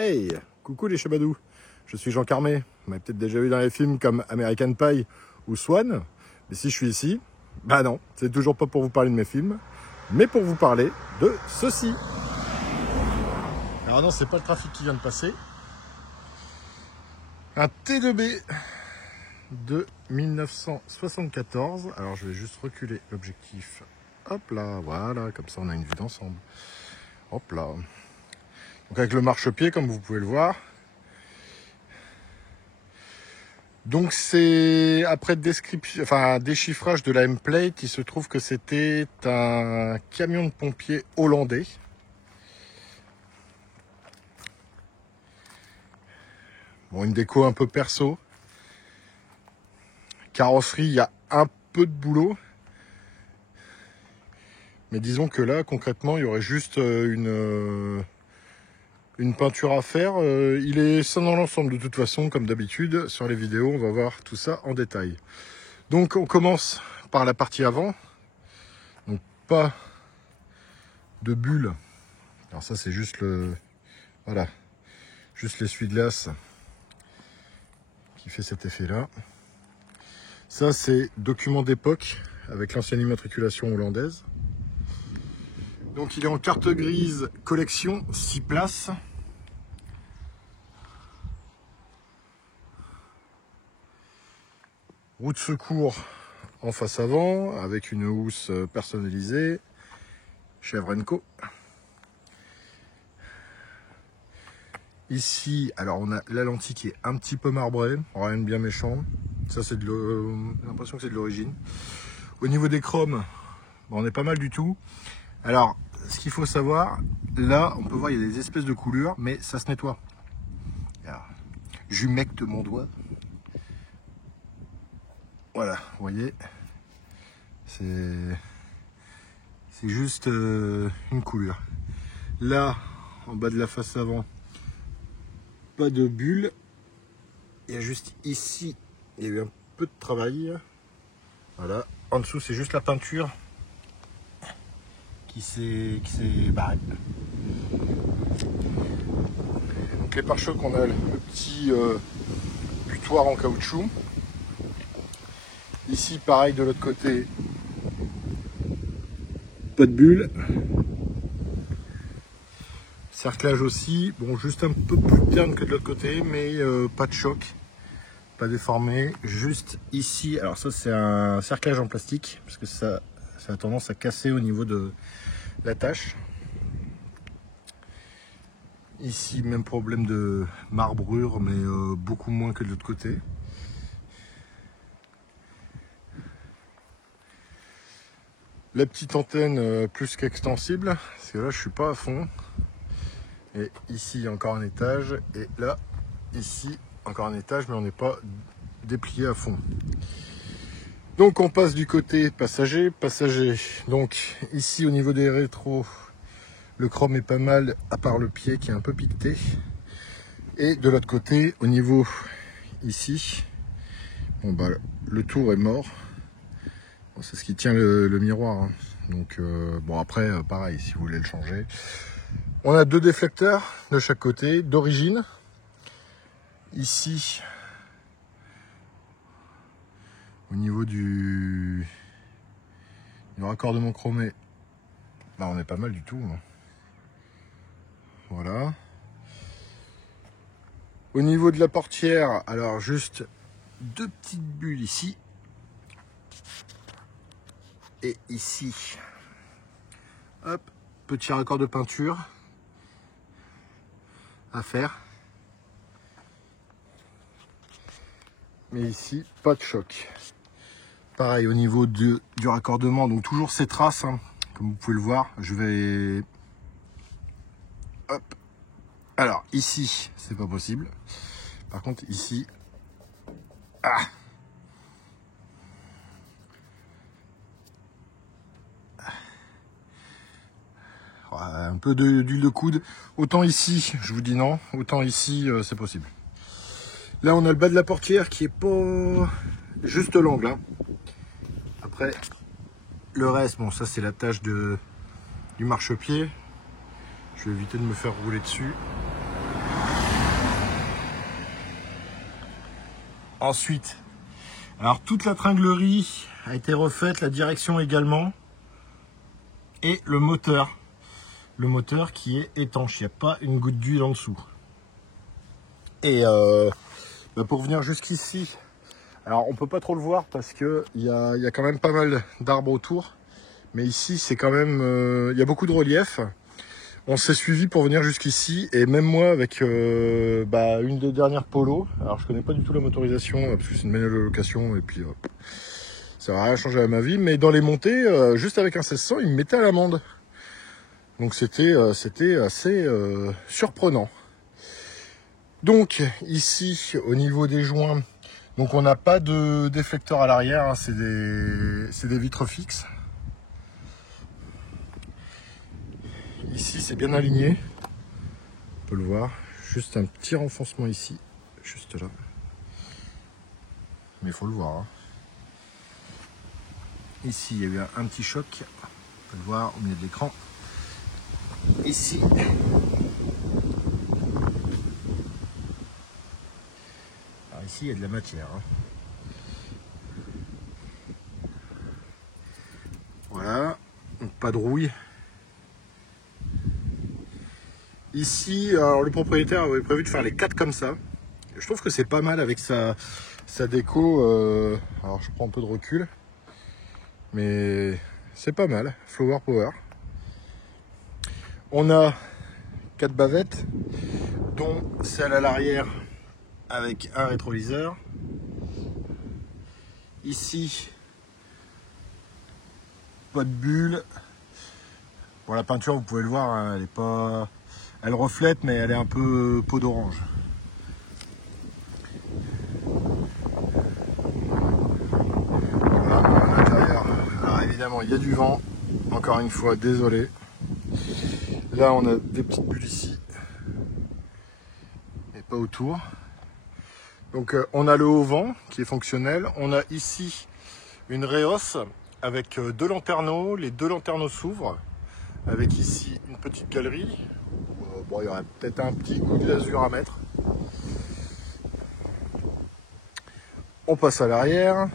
Hey, coucou les chabadous, je suis Jean Carmé. Vous m'avez peut-être déjà vu dans les films comme American Pie ou Swan. Mais si je suis ici, bah non, c'est toujours pas pour vous parler de mes films, mais pour vous parler de ceci. Alors non, c'est pas le trafic qui vient de passer. Un T2B de 1974. Alors je vais juste reculer l'objectif. Hop là, voilà, comme ça on a une vue d'ensemble. Hop là. Donc avec le marchepied, comme vous pouvez le voir. Donc c'est après description, enfin déchiffrage de la M-plate, il se trouve que c'était un camion de pompiers hollandais. Bon, une déco un peu perso. Carrosserie, il y a un peu de boulot. Mais disons que là, concrètement, il y aurait juste une peinture à faire. Il est sain dans l'ensemble de toute façon, comme d'habitude. Sur les vidéos, on va voir tout ça en détail. Donc on commence par la partie avant. Donc pas de bulle. Alors ça c'est juste le... Voilà. Juste l'essuie-glace qui fait cet effet-là. Ça c'est document d'époque avec l'ancienne immatriculation hollandaise. Donc il est en carte grise collection 6 places. Roue de secours en face avant avec une housse personnalisée Chevre & Co. Ici, alors on a la lentille qui est un petit peu marbrée, rien de bien méchant. Ça c'est de l'impression que c'est de l'origine. Au niveau des chromes, on est pas mal du tout. Alors, ce qu'il faut savoir, là on peut voir il y a des espèces de coulures, mais ça se nettoie. J'humecte mon doigt. Voilà, vous voyez, c'est juste une coulure. Là, en bas de la face avant, pas de bulle. Il y a juste ici, il y a eu un peu de travail. Voilà, en dessous c'est juste la peinture qui s'est barrée. Donc les pare-chocs, on a le petit butoir en caoutchouc. Ici, pareil de l'autre côté, pas de bulle. Cerclage aussi, bon, juste un peu plus terne que de l'autre côté, mais pas de choc, pas déformé. Juste ici, alors ça c'est un cerclage en plastique, parce que ça a tendance à casser au niveau de l'attache. Ici, même problème de marbrure, mais beaucoup moins que de l'autre côté. La petite antenne plus qu'extensible, parce que là je suis pas à fond. Et ici encore un étage, et là, ici encore un étage, mais on n'est pas déplié à fond. Donc on passe du côté passager. Donc ici au niveau des rétros, le chrome est pas mal, à part le pied qui est un peu piqueté. Et de l'autre côté, au niveau ici, bon bah le tour est mort. Bon, c'est ce qui tient le miroir, hein. Donc bon après pareil, si vous voulez le changer. On a deux déflecteurs de chaque côté, d'origine. Ici, au niveau du raccordement chromé, bah on est pas mal du tout, hein. Voilà. Au niveau de la portière, alors juste deux petites bulles ici. Et ici, hop, petit raccord de peinture à faire. Mais ici, pas de choc. Pareil au niveau du raccordement, donc toujours ces traces, hein, comme vous pouvez le voir. Je vais... Hop. Alors ici, c'est pas possible. Par contre ici... Ah, un peu d'huile de coude. Autant ici, je vous dis non. Autant ici, c'est possible. Là, on a le bas de la portière qui est pas juste l'angle, hein. Après, le reste, bon, ça c'est la tâche du marchepied. Je vais éviter de me faire rouler dessus. Ensuite, alors toute la tringlerie a été refaite, la direction également. Et le moteur qui est étanche, il n'y a pas une goutte d'huile en dessous. Et pour venir jusqu'ici, alors on peut pas trop le voir parce que il y a quand même pas mal d'arbres autour, mais ici c'est quand même, il y a beaucoup de relief. On s'est suivi pour venir jusqu'ici, et même moi avec une des dernières Polo, alors je connais pas du tout la motorisation parce que c'est une manuelle de location et puis ça n'a rien changé à ma vie, mais dans les montées, juste avec un 1600, il me mettait à l'amende. Donc c'était assez surprenant. Donc ici, au niveau des joints, donc on n'a pas de déflecteur à l'arrière, hein, c'est des vitres fixes. Ici, c'est bien aligné. On peut le voir. Juste un petit renfoncement ici, juste là. Mais il faut le voir. Hein. Ici, il y a eu un petit choc. On peut le voir au milieu de l'écran. Ici. Alors ici, il y a de la matière. Hein. Voilà. Donc, pas de rouille. Ici, alors, le propriétaire avait prévu de faire les 4 comme ça. Je trouve que c'est pas mal avec sa déco. Alors, je prends un peu de recul. Mais c'est pas mal. Flower Power. On a 4 bavettes, dont celle à l'arrière avec un rétroviseur. Ici, pas de bulle. Bon, la peinture, vous pouvez le voir, hein, elle est pas... Elle reflète, mais elle est un peu peau d'orange. Voilà, à l'intérieur. Alors évidemment, il y a du vent. Encore une fois, désolé. Là, on a des petites bulles ici. Et pas autour. Donc, on a le haut vent qui est fonctionnel. On a ici une réhausse avec 2 lanterneaux. Les 2 lanterneaux s'ouvrent. Avec ici une petite galerie. Bon, il y aurait peut-être un petit coup de lasure à mettre. On passe à l'arrière.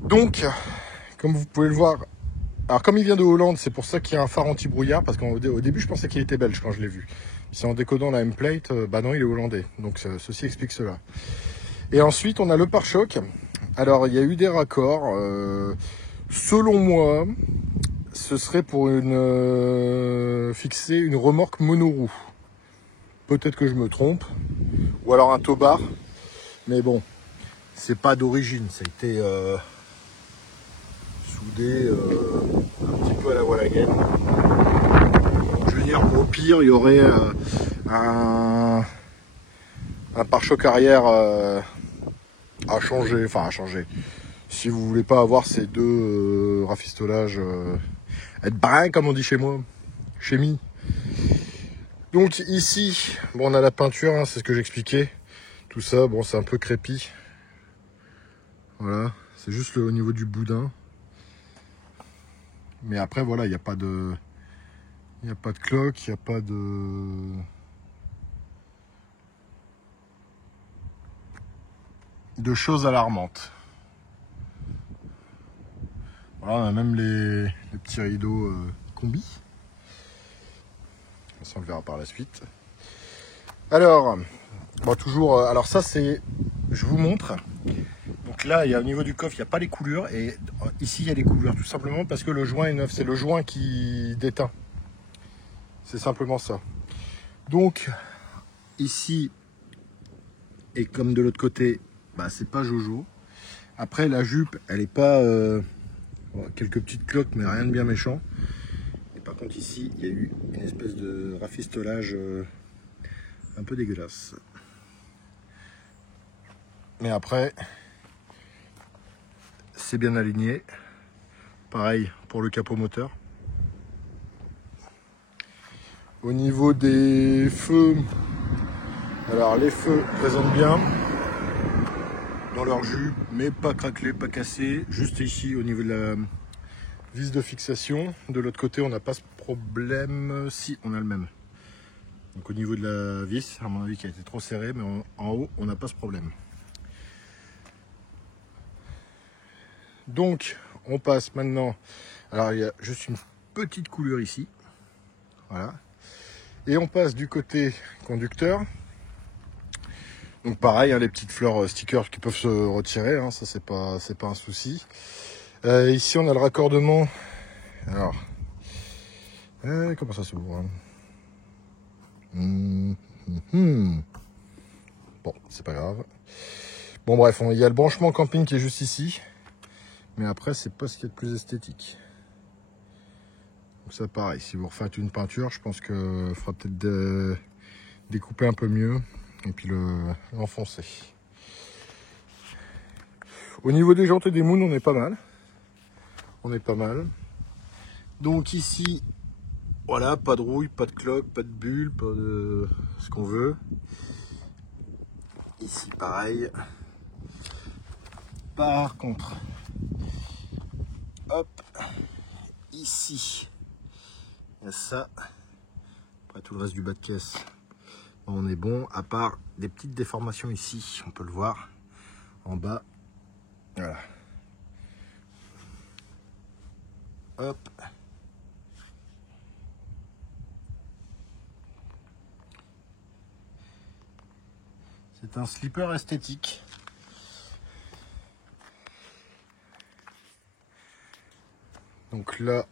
Donc, comme vous pouvez le voir, alors comme il vient de Hollande, c'est pour ça qu'il y a un phare anti-brouillard, parce qu'au début je pensais qu'il était belge quand je l'ai vu. C'est en décodant la M-plate, bah non, il est hollandais. Donc ceci explique cela. Et ensuite, on a le pare-choc. Alors, il y a eu des raccords. Selon moi, ce serait pour fixer une remorque monoroue. Peut-être que je me trompe. Ou alors un towbar. Mais bon, c'est pas d'origine. Ça a été soudé un petit peu à la voile à gaine. Je veux dire, au pire, il y aurait un pare-choc arrière à changer. Enfin, à changer. Si vous voulez pas avoir ces 2 rafistolages, être brin comme on dit chez moi, chez Mi. Donc ici, bon, on a la peinture, hein, c'est ce que j'expliquais. Tout ça, bon, c'est un peu crépi. Voilà, c'est juste au niveau du boudin. Mais après, voilà, il n'y a pas de cloque, il n'y a pas de choses alarmantes. Voilà, on a même les petits rideaux combi. Ça, on le verra par la suite. Alors, bon, toujours, alors ça c'est, je vous montre. Donc là, au niveau du coffre, il n'y a pas les coulures. Et ici, il y a les coulures, tout simplement parce que le joint est neuf. C'est le joint qui déteint. C'est simplement ça. Donc, ici, et comme de l'autre côté, bah, c'est pas Jojo. Après, la jupe, elle est pas... quelques petites cloques, mais rien de bien méchant. Et par contre, ici, il y a eu une espèce de rafistolage un peu dégueulasse. Mais après, c'est bien aligné. Pareil pour le capot moteur. Au niveau des feux, alors les feux présentent bien dans leur jus, mais pas craquelés, pas cassés. Juste ici au niveau de la vis de fixation. De l'autre côté, on n'a pas ce problème. Si, on a le même. Donc au niveau de la vis, à mon avis qui a été trop serrée, mais en haut on n'a pas ce problème. Donc on passe maintenant, alors il y a juste une petite coulure ici, voilà, et on passe du côté conducteur. Donc pareil, hein, les petites fleurs stickers qui peuvent se retirer, hein, ça c'est pas un souci. Ici on a le raccordement, alors comment ça s'ouvre, hein? Bon, c'est pas grave. Bon bref, il y a le branchement camping qui est juste ici. Mais après, c'est pas ce qu'il y a de plus esthétique. Donc ça pareil, si vous refaites une peinture, je pense que faudra peut-être découper un peu mieux. Et puis l'enfoncer. Au niveau des jantes et des mounes, on est pas mal. On est pas mal. Donc ici, voilà, pas de rouille, pas de cloque, pas de bulle, pas de ce qu'on veut. Ici pareil. Par contre, hop, ici, il y a ça. Après tout le reste du bas de caisse, on est bon, à part des petites déformations ici, on peut le voir, en bas. Voilà. Hop. C'est un slipper esthétique. Donc là,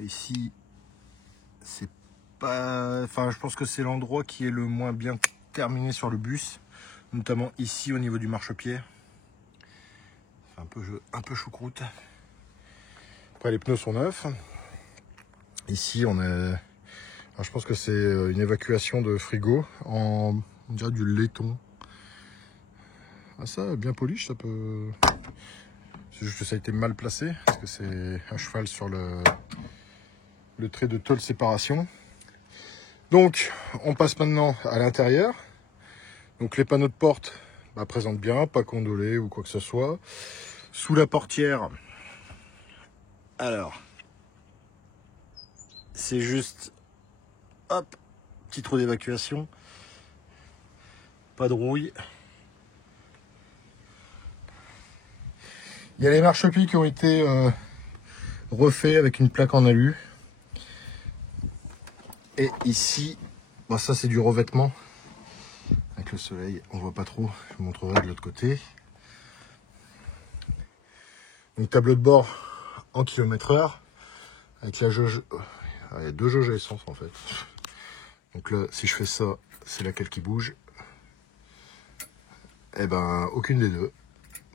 ici, c'est pas... Enfin, je pense que c'est l'endroit qui est le moins bien terminé sur le bus. Notamment ici, au niveau du marchepied. Un peu choucroute. Après, les pneus sont neufs. Ici, on a... Alors, je pense que c'est une évacuation de frigo en... On dirait du laiton. Ah ça, bien polish, ça peut... C'est juste que ça a été mal placé, parce que c'est un cheval sur le trait de tôle séparation. Donc, on passe maintenant à l'intérieur. Donc, les panneaux de porte présentent bien, pas condolés ou quoi que ce soit. Sous la portière, alors, c'est juste, hop, petit trou d'évacuation. Pas de rouille. Il y a les marchepieds qui ont été refaits avec une plaque en alu. Et ici, ça c'est du revêtement. Avec le soleil, on voit pas trop. Je vous montrerai de l'autre côté. Donc tableau de bord en km/h. Avec la jauge. Il y a deux jauges à essence en fait. Donc là, si je fais ça, c'est laquelle qui bouge. Eh ben, aucune des deux.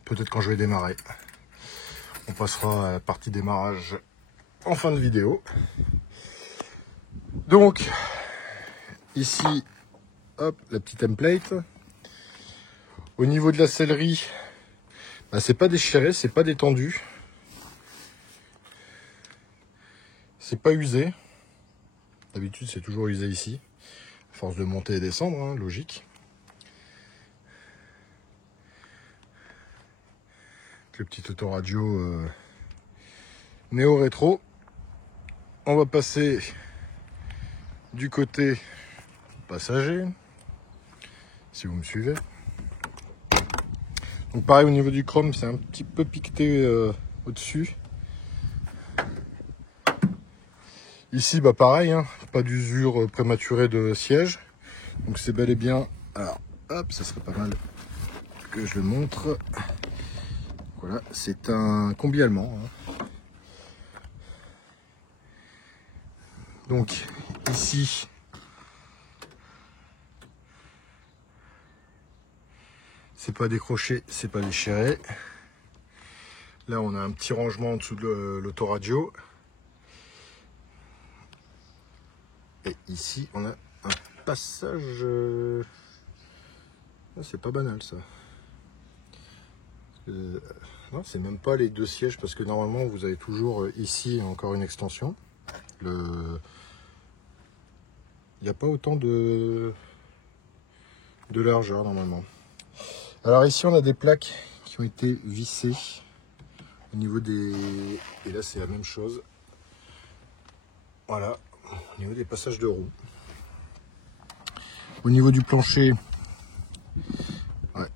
Peut-être quand je vais démarrer. On passera à la partie démarrage en fin de vidéo. Donc, ici, hop, la petite template. Au niveau de la sellerie, c'est pas déchiré, c'est pas détendu. C'est pas usé. D'habitude, c'est toujours usé ici. À force de monter et descendre, hein, logique. Le petit autoradio néo-rétro. On va passer du côté passager, si vous me suivez. Donc pareil, au niveau du chrome, c'est un petit peu piqueté au-dessus. Ici, pareil, hein, pas d'usure prématurée de siège. Donc c'est bel et bien... Alors, hop, ça serait pas mal que je le montre. Voilà, c'est un combi allemand. Hein. Donc ici, c'est pas décroché, c'est pas déchiré. Là, on a un petit rangement en dessous de l'autoradio. Et ici, on a un passage... c'est pas banal, ça. Non, c'est même pas les deux sièges, parce que normalement, vous avez toujours ici encore une extension. Il n'y a pas autant de largeur, normalement. Alors ici, on a des plaques qui ont été vissées au niveau des... Et là, c'est la même chose. Voilà, au niveau des passages de roues. Au niveau du plancher, ouais,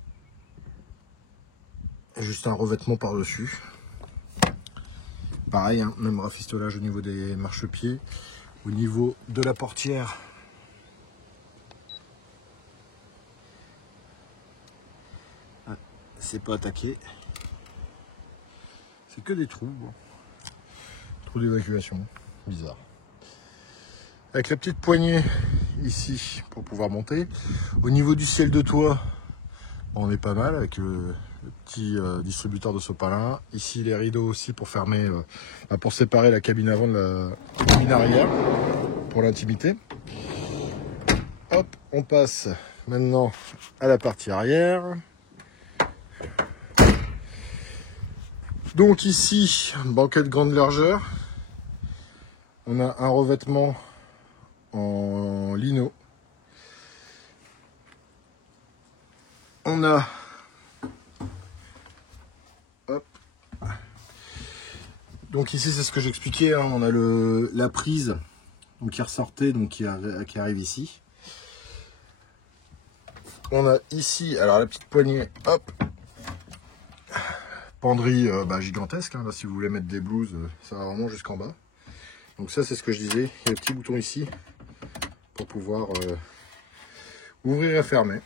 juste un revêtement par-dessus. Pareil, hein, même rafistolage au niveau des marchepieds. Au niveau de la portière, c'est pas attaqué. C'est que des trous. Bon. Trous d'évacuation. Bizarre. Avec la petite poignée ici pour pouvoir monter. Au niveau du ciel de toit, on est pas mal avec le petit distributeur de sopalin. Ici les rideaux aussi pour fermer, pour séparer la cabine avant de la cabine arrière pour l'intimité. Hop, on passe maintenant à la partie arrière. Donc ici, banquette grande largeur. On a un revêtement en lino. On a hop. Donc ici c'est ce que j'expliquais, hein, on a la prise donc qui ressortait, donc qui arrive ici. On a ici alors la petite poignée, hop, penderie gigantesque, hein, là si vous voulez mettre des blouses, ça va vraiment jusqu'en bas. Donc ça c'est ce que je disais, il y a le petit bouton ici pour pouvoir ouvrir et fermer,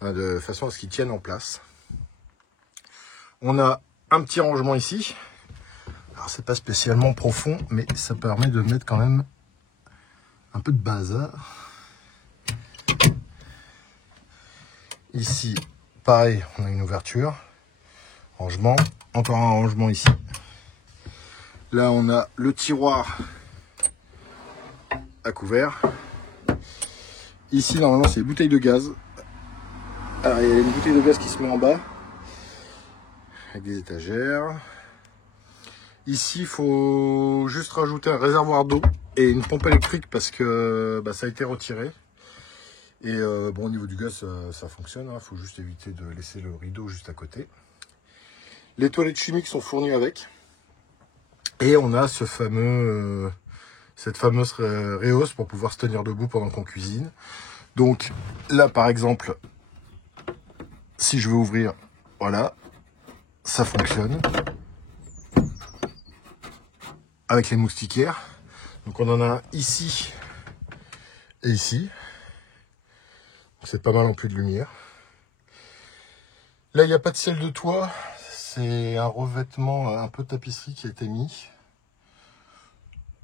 de façon à ce qu'ils tiennent en place. On a un petit rangement ici. Alors c'est pas spécialement profond, mais ça permet de mettre quand même un peu de bazar. Ici, pareil, on a une ouverture. Rangement, encore un rangement ici. Là on a le tiroir à couvert. Ici normalement c'est les bouteilles de gaz. Alors il y a une bouteille de gaz qui se met en bas avec des étagères. Ici il faut juste rajouter un réservoir d'eau et une pompe électrique parce que ça a été retiré. Et bon, au niveau du gaz ça fonctionne, hein. Faut juste éviter de laisser le rideau juste à côté. Les toilettes chimiques sont fournies avec. Et on a cette fameuse réhausse pour pouvoir se tenir debout pendant qu'on cuisine. Donc là par exemple, si je veux ouvrir, voilà, ça fonctionne. Avec les moustiquaires. Donc on en a un ici et ici. C'est pas mal en plus de lumière. Là il n'y a pas de ciel de toit. C'est un revêtement un peu tapisserie qui a été mis.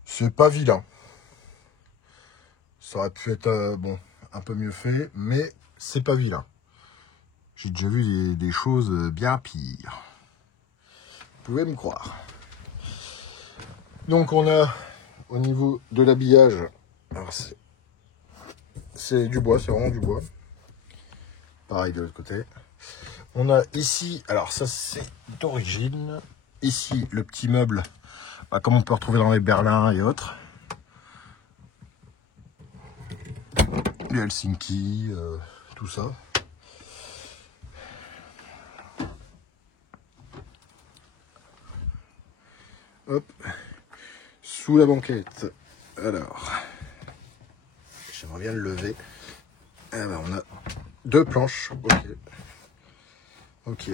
C'est pas vilain. Ça aurait pu être bon, un peu mieux fait, mais c'est pas vilain. J'ai déjà vu des choses bien pires. Vous pouvez me croire. Donc on a au niveau de l'habillage, c'est du bois, c'est vraiment du bois. Pareil de l'autre côté. On a ici, alors ça c'est d'origine. Ici le petit meuble, comme on peut retrouver dans les berlins et autres. Les Helsinki, tout ça. Hop. Sous la banquette. Alors, j'aimerais bien le lever. Ah ben, on a deux planches. Ok. Ok.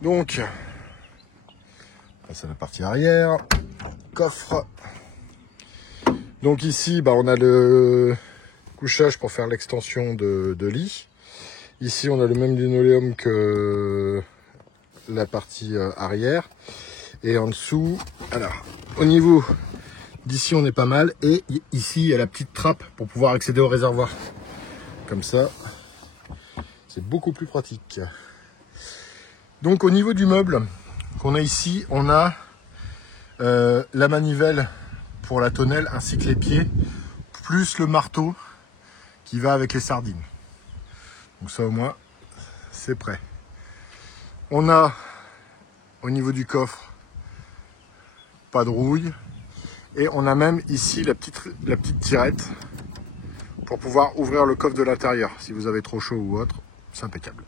Donc, c'est la partie arrière. Coffre. Donc ici, on a le couchage pour faire l'extension de lit. Ici, on a le même linoléum que la partie arrière. Et en dessous, alors, au niveau d'ici, on est pas mal. Et ici, il y a la petite trappe pour pouvoir accéder au réservoir. Comme ça, c'est beaucoup plus pratique. Donc, au niveau du meuble qu'on a ici, on a la manivelle pour la tonnelle ainsi que les pieds, plus le marteau qui va avec les sardines. Donc ça au moins, c'est prêt. On a au niveau du coffre, pas de rouille. Et on a même ici la petite tirette pour pouvoir ouvrir le coffre de l'intérieur. Si vous avez trop chaud ou autre, c'est impeccable.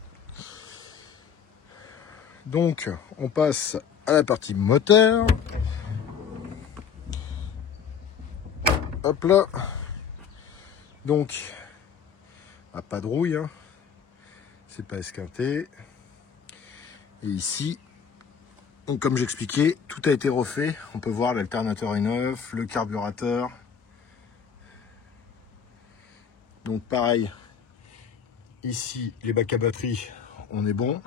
Donc on passe à la partie moteur. hop là. Donc, pas de rouille, hein. C'est pas esquinté. Et ici, donc comme j'expliquais, tout a été refait. On peut voir l'alternateur est neuf, le carburateur. Donc pareil, ici les bacs à batterie, on est bon.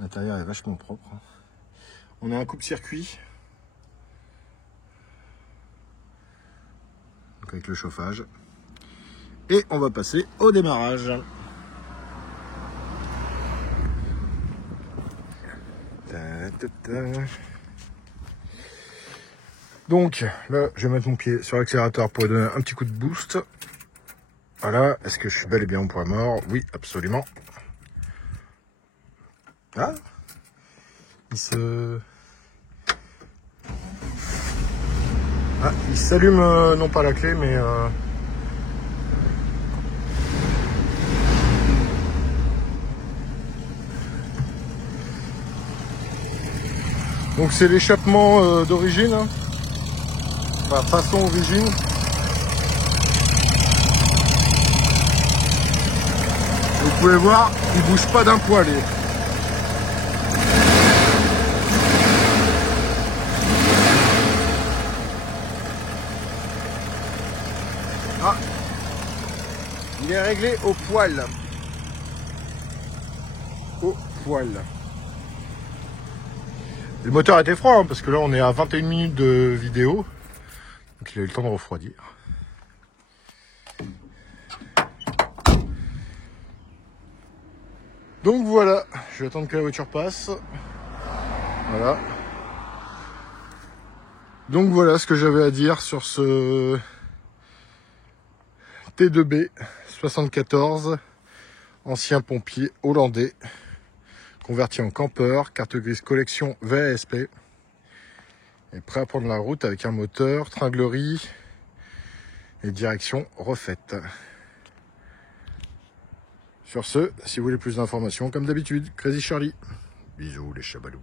L'intérieur est vachement propre. On a un coupe-circuit. Donc avec le chauffage. Et on va passer au démarrage. Donc là, je vais mettre mon pied sur l'accélérateur pour lui donner un petit coup de boost. Voilà, est-ce que je suis bel et bien au point mort? Oui, absolument. Ah, il s'allume, non pas la clé, mais donc c'est l'échappement d'origine, hein. Enfin, façon origine. Vous pouvez voir, il bouge pas d'un poil. Ah, il est réglé au poil. Au poil. Et le moteur était froid, hein, parce que là on est à 21 minutes de vidéo. Donc il a eu le temps de refroidir. Donc voilà, je vais attendre que la voiture passe. Voilà. Donc voilà ce que j'avais à dire sur ce T2B 74, ancien pompier hollandais, converti en campeur, carte grise collection VASP, et prêt à prendre la route avec un moteur, tringlerie et direction refaite. Sur ce, si vous voulez plus d'informations, comme d'habitude, Crazy Charlie. Bisous les chabalous.